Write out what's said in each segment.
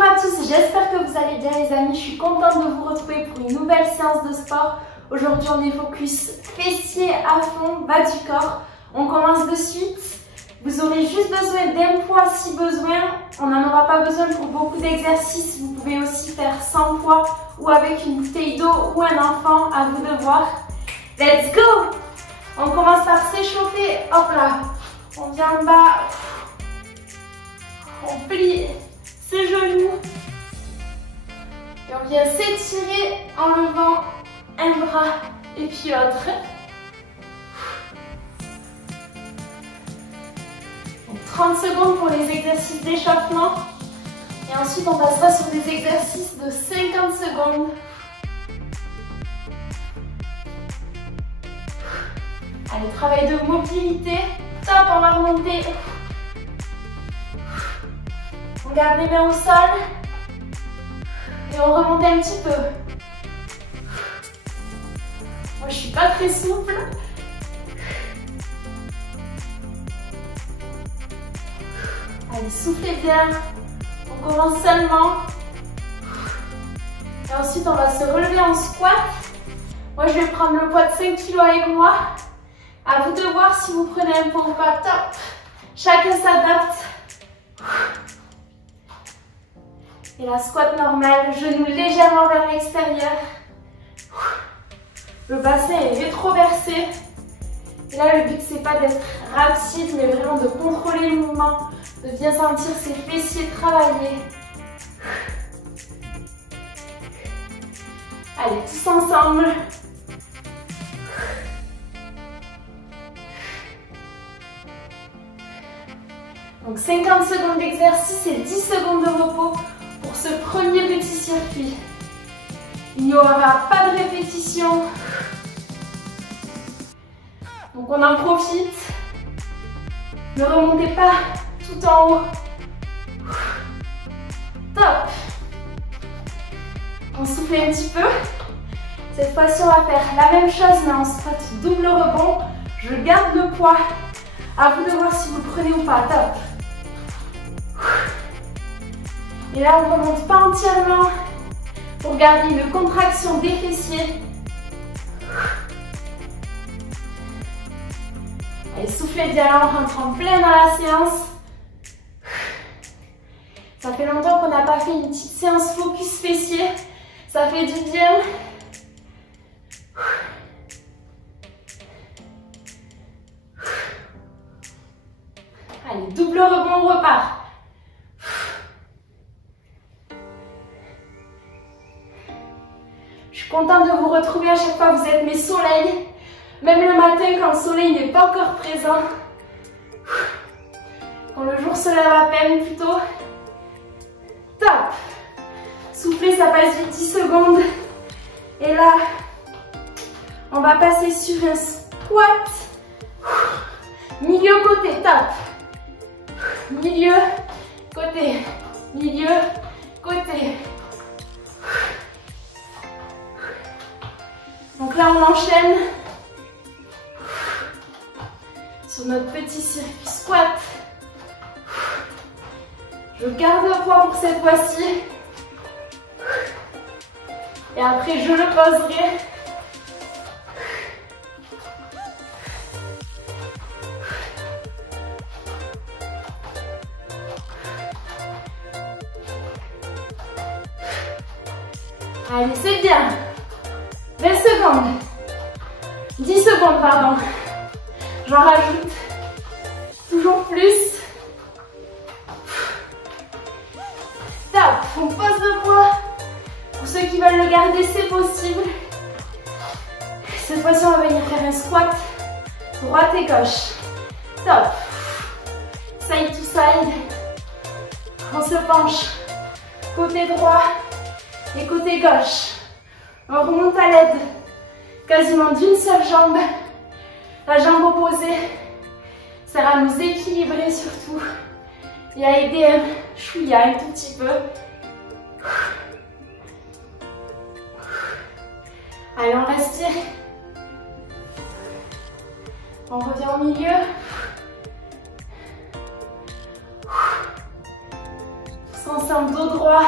Bonjour à tous, j'espère que vous allez bien les amis, je suis contente de vous retrouver pour une nouvelle séance de sport. Aujourd'hui on est focus fessiers à fond, bas du corps. On commence de suite. Vous aurez juste besoin d'un poids si besoin. On n'en aura pas besoin pour beaucoup d'exercices. Vous pouvez aussi faire sans poids ou avec une bouteille d'eau ou un enfant, à vous de voir. Let's go! On commence par s'échauffer. Hop là, on vient en bas. On plie ses genoux. Et on vient s'étirer en levant un bras et puis l'autre. 30 secondes pour les exercices d'échauffement. Et ensuite, on passera sur des exercices de 50 secondes. Allez, travail de mobilité. Top, on va remonter. On garde les mains au sol. Et on remonte un petit peu. Moi, je suis pas très souple. Allez, soufflez bien. On commence seulement. Et ensuite, on va se relever en squat. Moi, je vais prendre le poids de 5 kg avec moi. À vous de voir si vous prenez un poids ou pas. Top. Chacun s'adapte. Et la squat normale, genoux légèrement vers l'extérieur. Le bassin est rétroversé. Et là, le but, c'est pas d'être rapide, mais vraiment de contrôler le mouvement, de bien sentir ses fessiers travailler. Allez, tous ensemble. Donc 50 secondes d'exercice et 10 secondes de repos pour ce premier petit circuit. Il n'y aura pas de répétition. Donc on en profite. Ne remontez pas tout en haut. Top. On souffle un petit peu. Cette fois-ci, on va faire la même chose, mais en squat double rebond. Je garde le poids. À vous de voir si vous le prenez ou pas. Top. Et là, on ne remonte pas entièrement pour garder une contraction des fessiers. Allez, soufflez bien, on rentre en plein dans la séance. Ça fait longtemps qu'on n'a pas fait une petite séance focus fessier. Ça fait du bien. Allez, double rebond, on repart. Je suis contente de vous retrouver à chaque fois, vous êtes mes soleils. Même le matin quand le soleil n'est pas encore présent. Quand le jour se lève à peine plutôt. Top. Soufflez, ça passe vite, 10 secondes. Et là, on va passer sur un squat. Milieu, côté, top. Milieu, côté. Milieu, côté. Donc là, on enchaîne sur notre petit circuit squat. Je garde le poids pour cette fois-ci. Et après, je le poserai. Allez, c'est bien. 20 secondes. 10 secondes, pardon. J'en rajoute toujours plus. Top. On pose le poids. Pour ceux qui veulent le garder, c'est possible. Cette fois-ci, on va venir faire un squat droite et gauche. Top. Side to side. On se penche. Côté droit et côté gauche. On remonte à l'aide quasiment d'une seule jambe. La jambe opposée sert à nous équilibrer surtout et à aider un chouïa un tout petit peu. Allez, on respire. On revient au milieu. Tous ensemble, dos droit.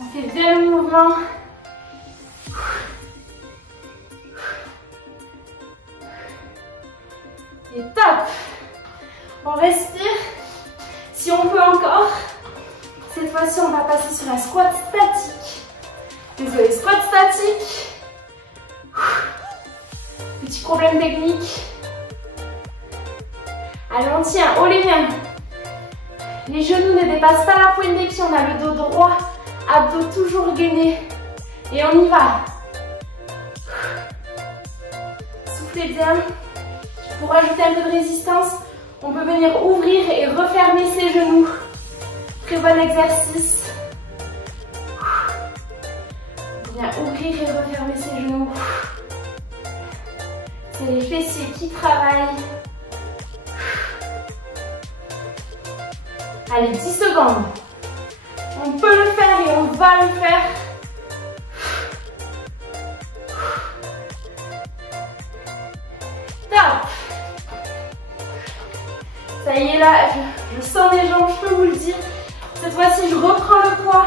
On fait bien le mouvement. Et top. On respire. Si on peut encore. Cette fois-ci, on va passer sur un squat statique. Désolé, squat statique. Petit problème technique. Allez, on tient haut les mains. Les genoux ne dépassent pas la pointe des pieds. On a le dos droit. Abdos toujours gainés. Et on y va. Soufflez bien. Pour ajouter un peu de résistance, on peut venir ouvrir et refermer ses genoux. Très bon exercice. Bien ouvrir et refermer ses genoux. C'est les fessiers qui travaillent. Allez, 10 secondes. On peut le faire et on va le faire. Top. Ça y est là, je sens les jambes, je peux vous le dire. Cette fois-ci, je reprends le poids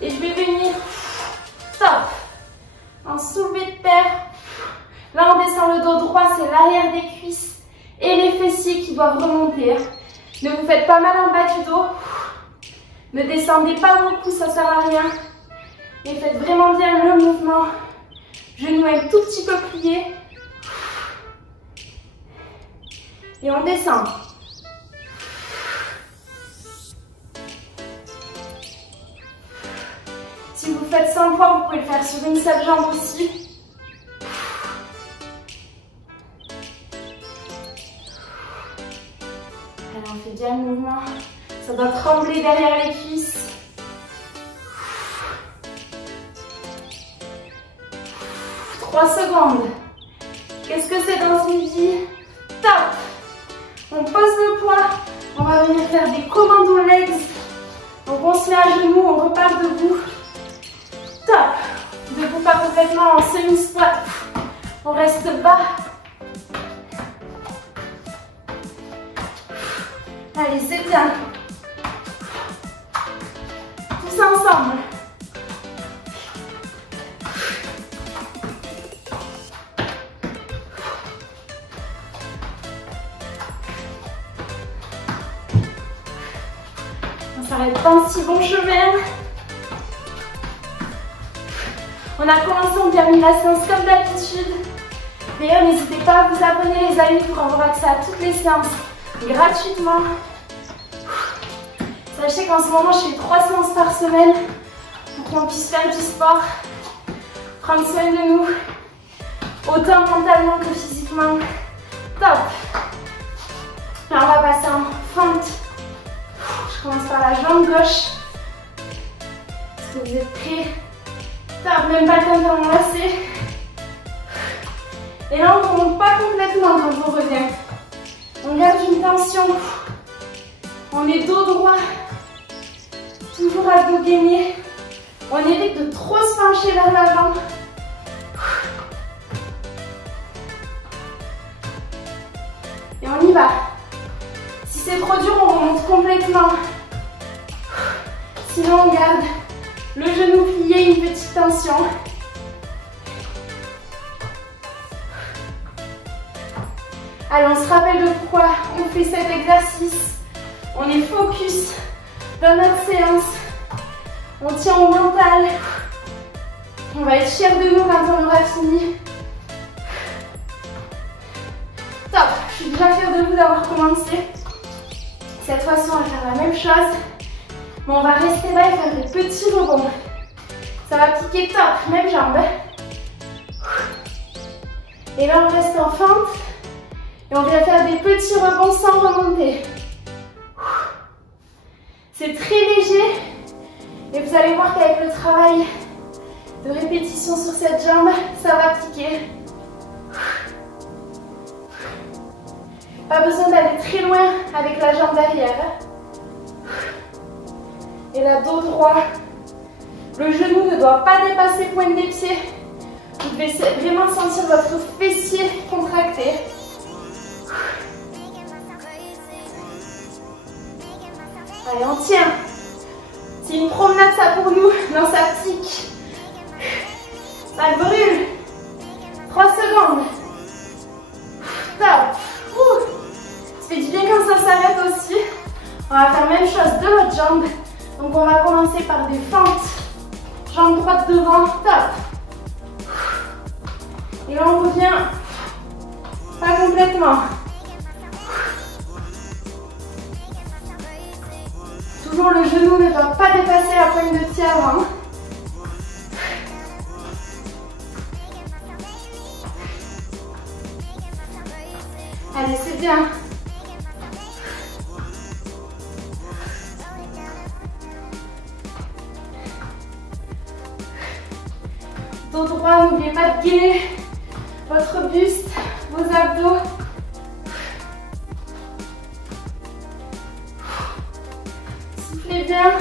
et je vais venir. Top. En soulevé de terre. Là, on descend le dos droit, c'est l'arrière des cuisses et les fessiers qui doivent remonter. Ne vous faites pas mal en bas du dos. Ne descendez pas beaucoup, ça ne sert à rien. Et faites vraiment bien le mouvement. Genoux un tout petit peu pliés. Et on descend. Si vous faites sans poids, vous pouvez le faire sur une seule jambe aussi. Allez, on fait bien le mouvement. Ça doit trembler derrière les cuisses. « 3 secondes. Qu'est-ce que c'est dans une vie? Top. On pose le poids. On va venir faire des commando legs. Donc on se met à genoux, on repart debout. Top. Debout pas complètement en semi-squat. On reste bas. Allez, c'est bien. Tous ensemble. On s'arrête pas en si bon chemin. On a commencé, on termine la séance comme d'habitude. D'ailleurs, n'hésitez pas à vous abonner les amis pour avoir accès à toutes les séances gratuitement. Sachez qu'en ce moment, je fais 3 séances par semaine pour qu'on puisse faire du sport, prendre soin de nous, autant mentalement que physiquement. Top. Là, on va passer en fente. Je commence par la jambe gauche. Est-ce que vous êtes prêts? Top, même pas le temps de m'enlacer. Et là, on ne remonte pas complètement quand on revient. On garde une tension. On est dos droit. Toujours à dos gainé. On évite de trop se pencher vers l'avant. Et on y va. Si c'est trop dur, on remonte complètement. Sinon, on garde le genou plié, une petite tension. Allez, on se rappelle de pourquoi on fait cet exercice. On est focus dans notre séance. On tient au mental. On va être fiers de nous quand on aura fini. Top, je suis déjà fière de vous d'avoir commencé. Cette fois-ci, on va faire la même chose. Mais on va rester là et faire des petits rebonds. Ça va piquer top, même jambe. Et là, on reste en fente. Et on vient faire des petits rebonds sans remonter. C'est très léger. Et vous allez voir qu'avec le travail de répétition sur cette jambe, ça va piquer. Pas besoin d'aller très loin avec la jambe derrière. Et là, dos droit. Le genou ne doit pas dépasser pointe des pieds. Vous devez vraiment sentir votre fessier contracté. Allez, on tient. C'est une promenade ça pour nous. Non, ça pique. Ça brûle. 3 secondes. Top. Ça fait du bien quand ça s'arrête aussi. On va faire la même chose de l'autre jambe. Donc on va commencer par des fentes. Jambe droite devant. Top. Et là on revient. Pas complètement. Toujours le genou ne doit pas dépasser la pointe de pied avant. Allez, c'est bien. Dos droit, n'oubliez pas de gainer votre buste, vos abdos. Soufflez bien.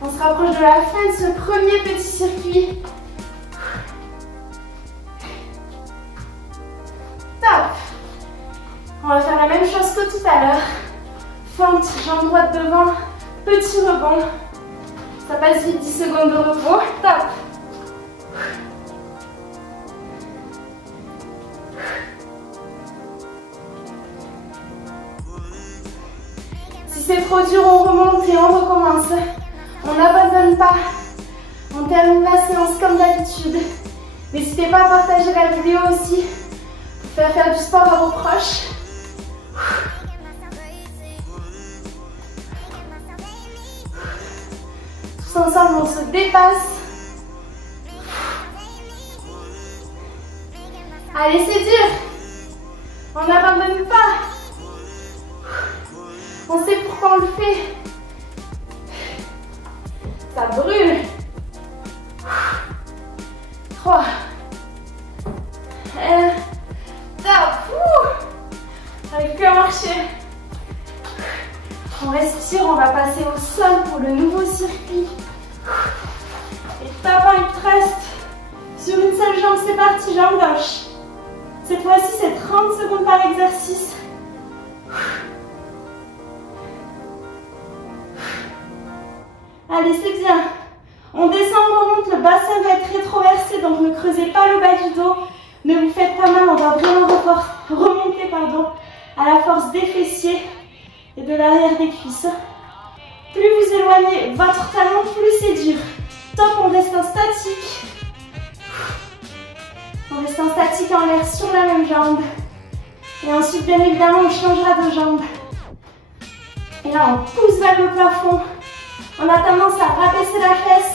On se rapproche de la fin de ce premier petit circuit. Top. On va faire la même chose que tout à l'heure. Fente, jambe droite devant, petit rebond. Ça passe vite, 10 secondes de repos. Top. Si c'est trop dur, on remonte et on recommence. On n'abandonne pas. On termine la séance comme d'habitude. N'hésitez pas à partager la vidéo aussi pour faire du sport à vos proches. Tous ensemble, on se dépasse. Allez, c'est dur. On n'abandonne pas. On sait pourquoi on le fait. Ça brûle. 3. 1. Top. J'arrive plus à marcher. On respire, on va passer au sol pour le nouveau circuit. Et top, il te reste sur une seule jambe, c'est parti, jambe gauche. Cette fois-ci, c'est 30 secondes par exercice. Allez, c'est bien. On descend, on remonte, le bassin va être rétroversé, donc ne creusez pas le bas du dos. Ne vous faites pas mal, on va vraiment remonter à la force des fessiers et de l'arrière des cuisses. Plus vous éloignez votre talon, plus c'est dur. Top, on reste en statique. On reste en statique en l'air sur la même jambe. Et ensuite, bien évidemment, on changera de jambe. Et là, on pousse vers le plafond. On a tendance à rabaisser la fesse,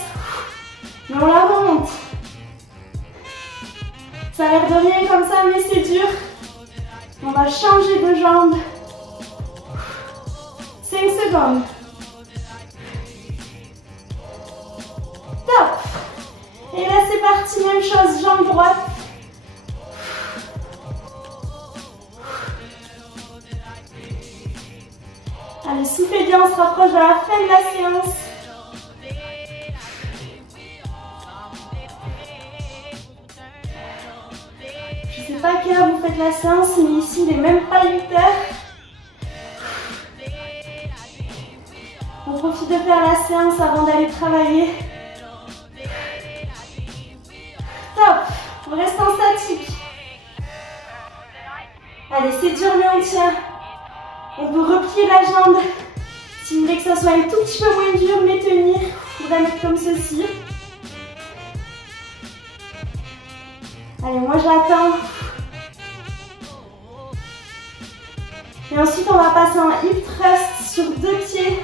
mais on la remonte. Ça a l'air de rien comme ça, mais c'est dur. On va changer de jambe. 5 secondes. Top. Et là, c'est parti, même chose, jambe droite. Allez, soufflez bien, on se rapproche de la fin de la séance. Je ne sais pas à quelle heure vous faites la séance, mais ici, il n'est même pas 8 heures. On profite de faire la séance avant d'aller travailler. Top, on reste en statique. Allez, c'est dur, mais on tient. On peut replier la jambe. Si vous voulez que ça soit un tout petit peu moins dur, mais tenir, on va mettre comme ceci. Allez, moi j'attends. Et ensuite, on va passer en hip thrust sur 2 pieds.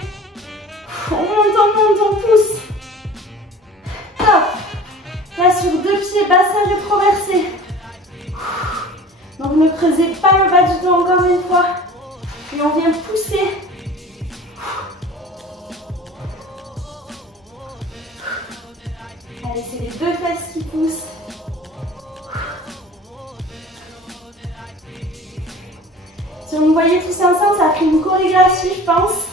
On monte, on pousse. Top. Là, sur 2 pieds, bassin rétroversé. Donc, ne creusez pas le bas du dos encore une fois. Et on vient pousser. Allez, c'est les 2 fesses qui poussent. Si vous me voyez tous ensemble, ça fait une chorégraphie, je pense.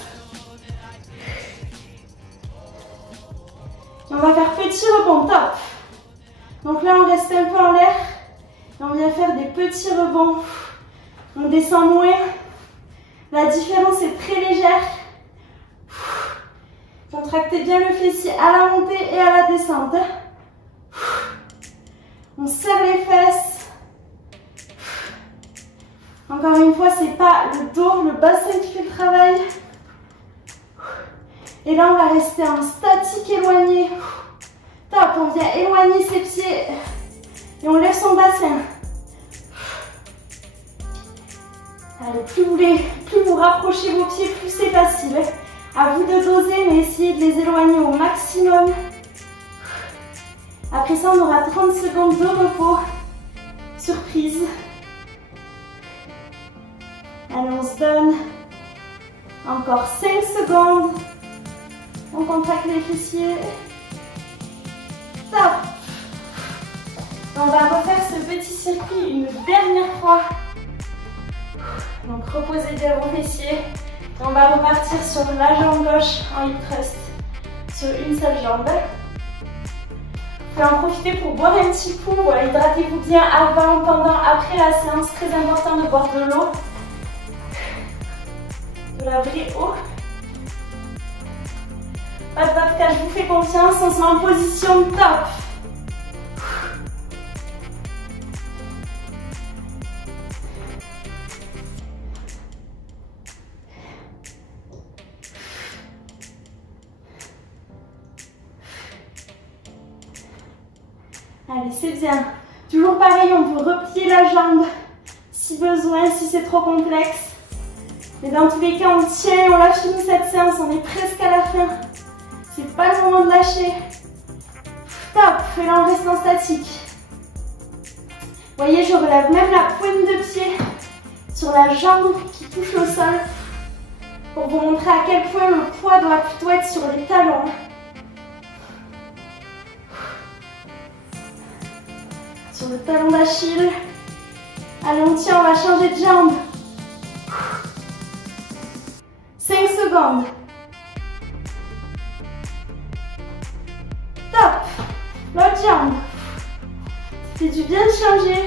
Et on va faire petit rebond, top. Donc là, on reste un peu en l'air. Et on vient faire des petits rebonds. On descend moins. La différence est très légère. Contractez bien le fessier à la montée et à la descente. On serre les fesses. Encore une fois, c'est pas le dos, le bassin qui fait le travail. Et là, on va rester en statique éloigné. Top, on vient éloigner ses pieds et on lève son bassin. Allez, plus vous rapprochez vos pieds, plus c'est facile. À vous de doser, mais essayez de les éloigner au maximum. Après ça, on aura 30 secondes de repos. Surprise. Allez, on se donne encore 5 secondes. On contracte les fessiers. Top. On va refaire ce petit circuit une dernière fois. Donc reposez bien vos fessiers. On va repartir sur la jambe gauche en hip thrust, sur une seule jambe. Vous pouvez en profiter pour boire un petit coup. Voilà, hydratez-vous bien avant, pendant, après la séance. Très important de boire de l'eau. De la vraie eau. Pas de vodka, je vous fais confiance. On se met en position top. Allez, c'est bien. Toujours pareil, on peut replier la jambe si besoin, si c'est trop complexe. Mais dans tous les cas, on tient, on a fini cette séance, on est presque à la fin. C'est pas le moment de lâcher. Top, et là on reste en statique. Vous voyez, je relève même la pointe de pied sur la jambe qui touche le sol pour vous montrer à quel point le poids doit plutôt être sur les talons. Sur le talon d'Achille. Allez, on tient, on va changer de jambe. 5 secondes. Top. L'autre jambe. Ça fait du bien de changer.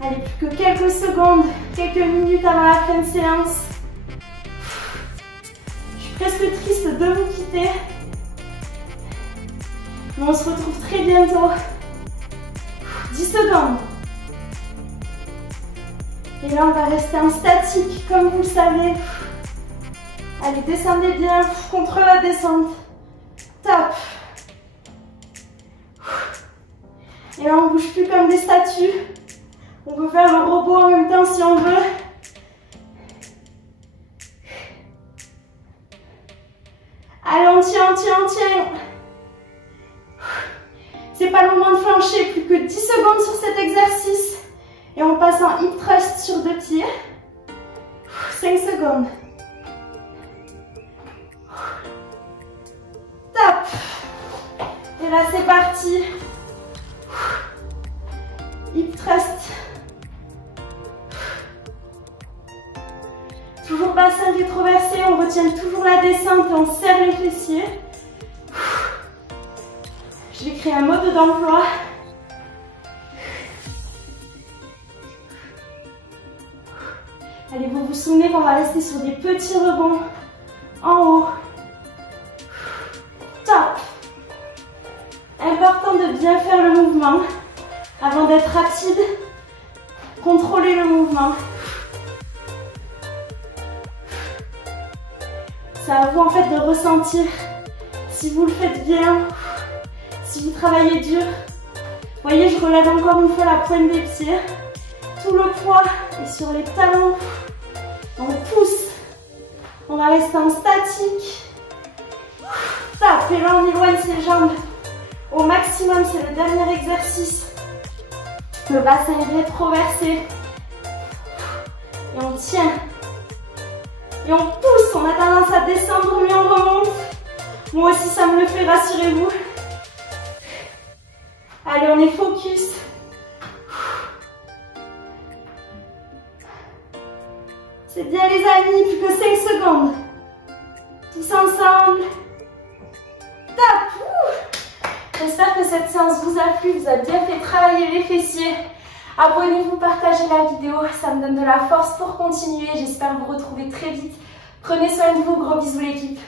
Allez, plus que quelques secondes, quelques minutes avant la fin de séance. Je suis presque triste de vous quitter. Mais on se retrouve très bientôt. 10 secondes. Et là, on va rester en statique, comme vous le savez. Allez, descendez bien, contre la descente. Top. Et là, on ne bouge plus comme des statues. On peut faire le robot en même temps si on veut. Allez, on tient, on tient, on tient. C'est pas le moment de flancher, plus que 10 secondes sur cet exercice. Et on passe en hip thrust sur 2 pieds. 5 secondes. Top. Et là, c'est parti. Hip thrust. Toujours bassin rétroversé, on retient toujours la descente et on serre les fessiers. Je vais créer un mode d'emploi. Allez, vous vous souvenez qu'on va rester sur des petits rebonds en haut. Top. Important de bien faire le mouvement avant d'être rapide. Contrôlez le mouvement. C'est à vous en fait de ressentir si vous le faites bien, si vous travaillez dur. Vous voyez, je relève encore une fois la pointe des pieds. Tout le poids est sur les talons. On pousse. On va rester en statique. Top. Et là, on éloigne ses jambes au maximum. C'est le dernier exercice. Le bassin est rétroversé. Et on tient. Et on pousse. On a tendance à descendre, mais on remonte. Moi aussi, ça me le fait, rassurez-vous. Allez, on est focus. C'est bien les amis, plus que 5 secondes. Tous ensemble. Top. J'espère que cette séance vous a plu, vous a bien fait travailler les fessiers. Abonnez-vous, partagez la vidéo, ça me donne de la force pour continuer. J'espère vous retrouver très vite. Prenez soin de vous, gros bisous l'équipe.